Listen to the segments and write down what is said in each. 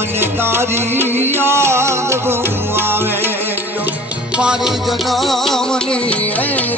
મને તારી યાદ બહુ આવે મારી જનમની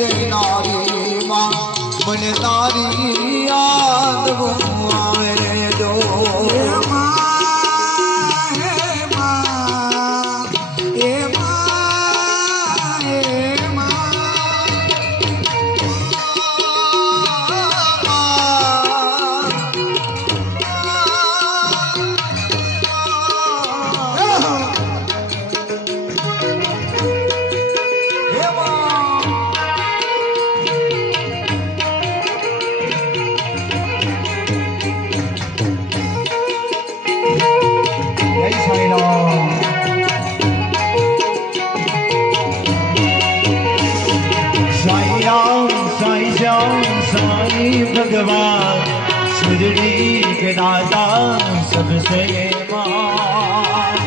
રે નારી માં મને તારી યાદ બહુ આવે જો સાઈ રામ સાઈ શ્યામ સાઈ ભગવાન સુરડી કે દાદા સબસે મહાન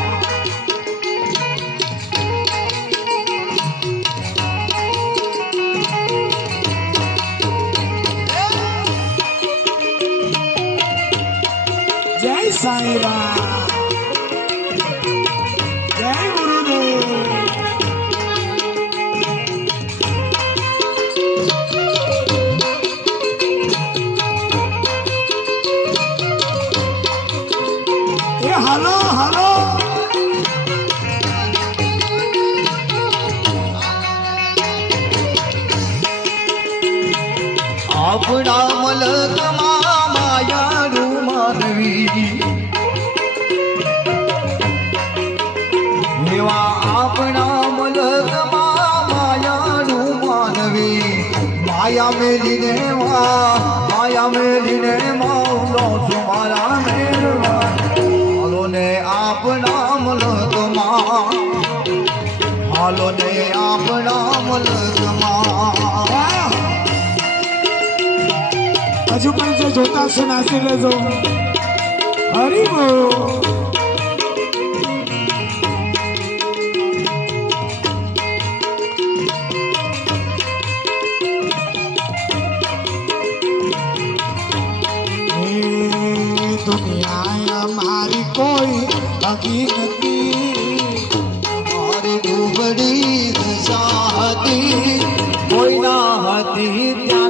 મેલીને માં માયા મેલીને માઉલો છું મારા મેળમાં હાલો ને આપણા મલકમાં હાલો ને આપણા મલકમાં હજુ પણ જો જોતા છે નાસી લેજો હરિભો না হাতে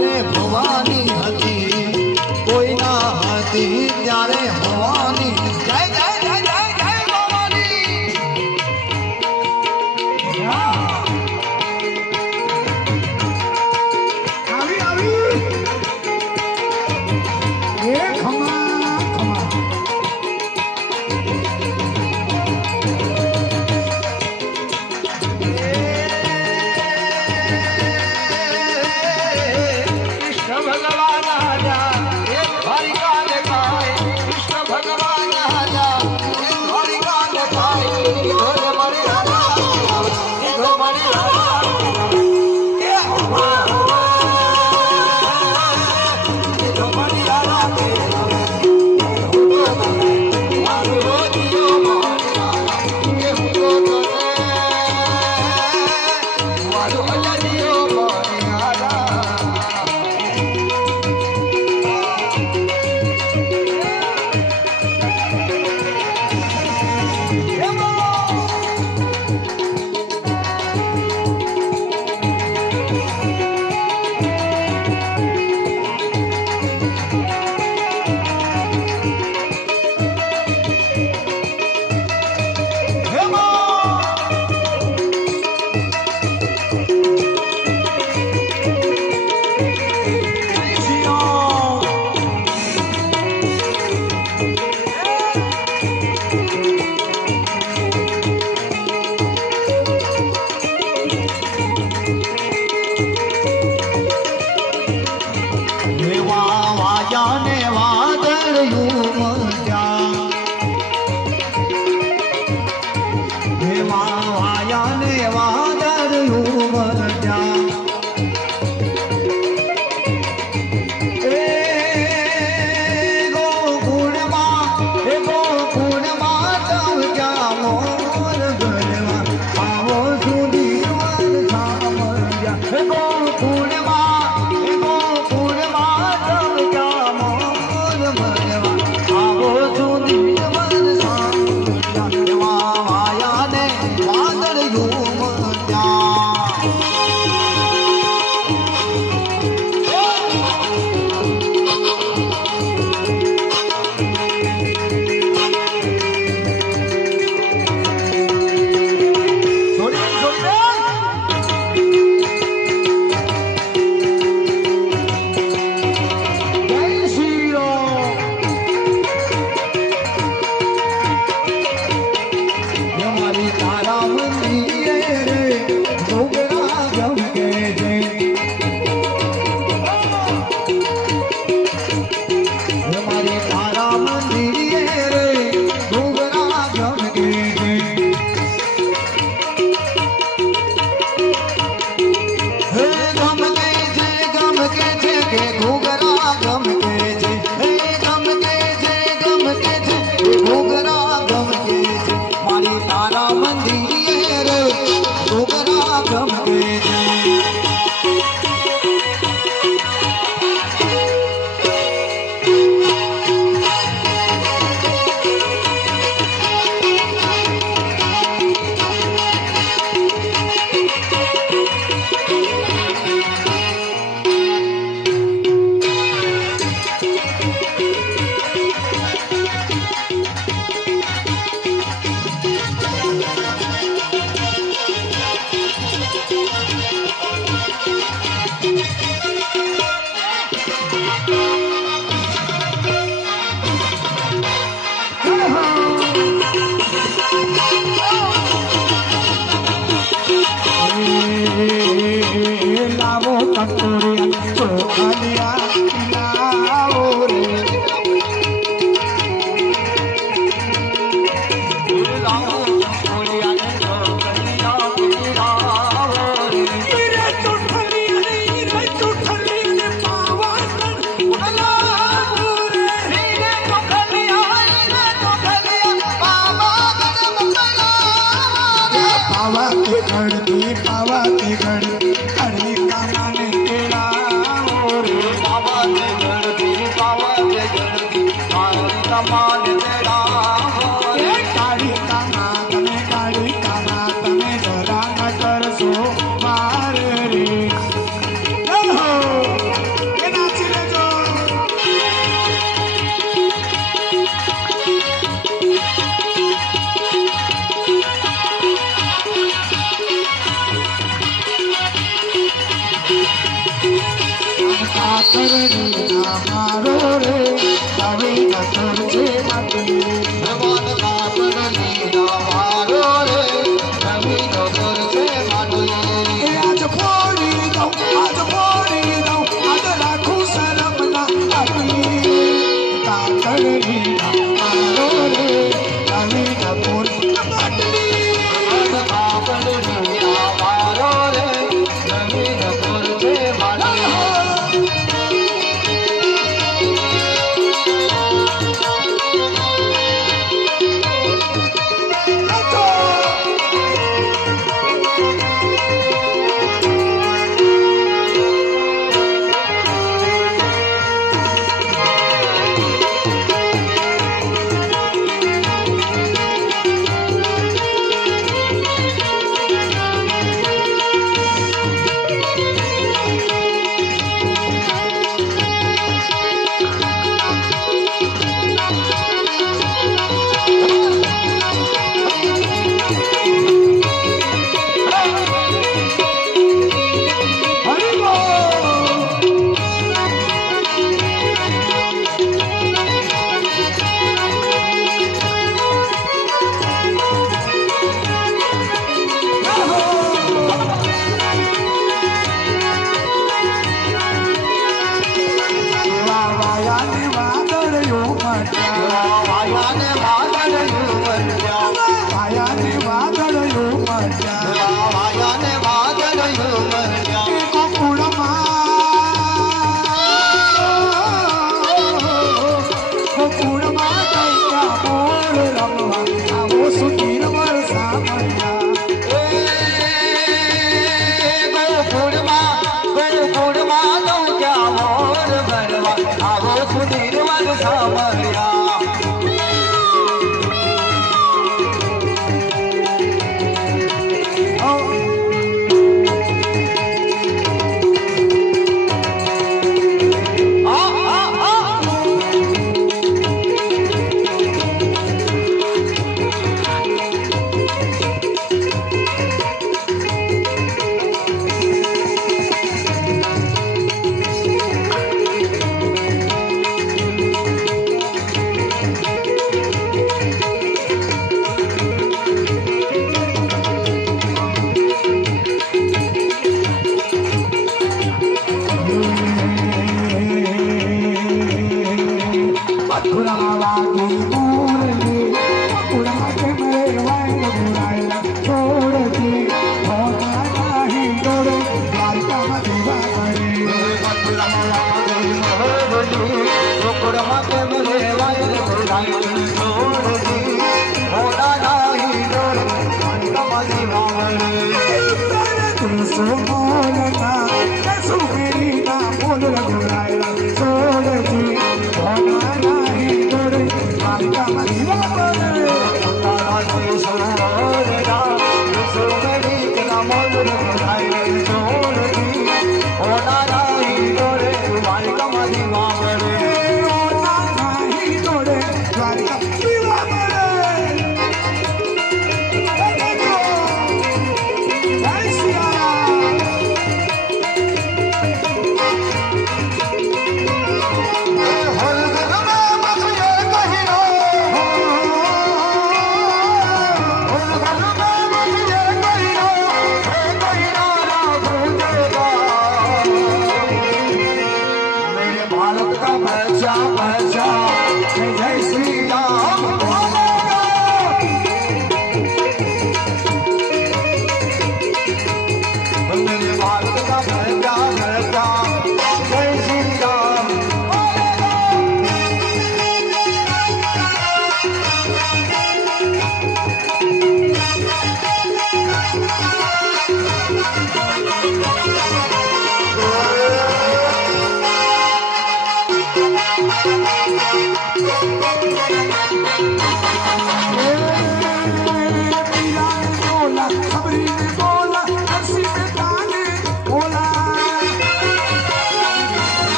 मान गर्दी पावन गर्दी आनंद मान I'm I'm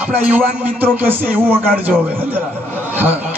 આપણા યુવાન મિત્રો કહેશે એવું વગાડજો હવે. હા.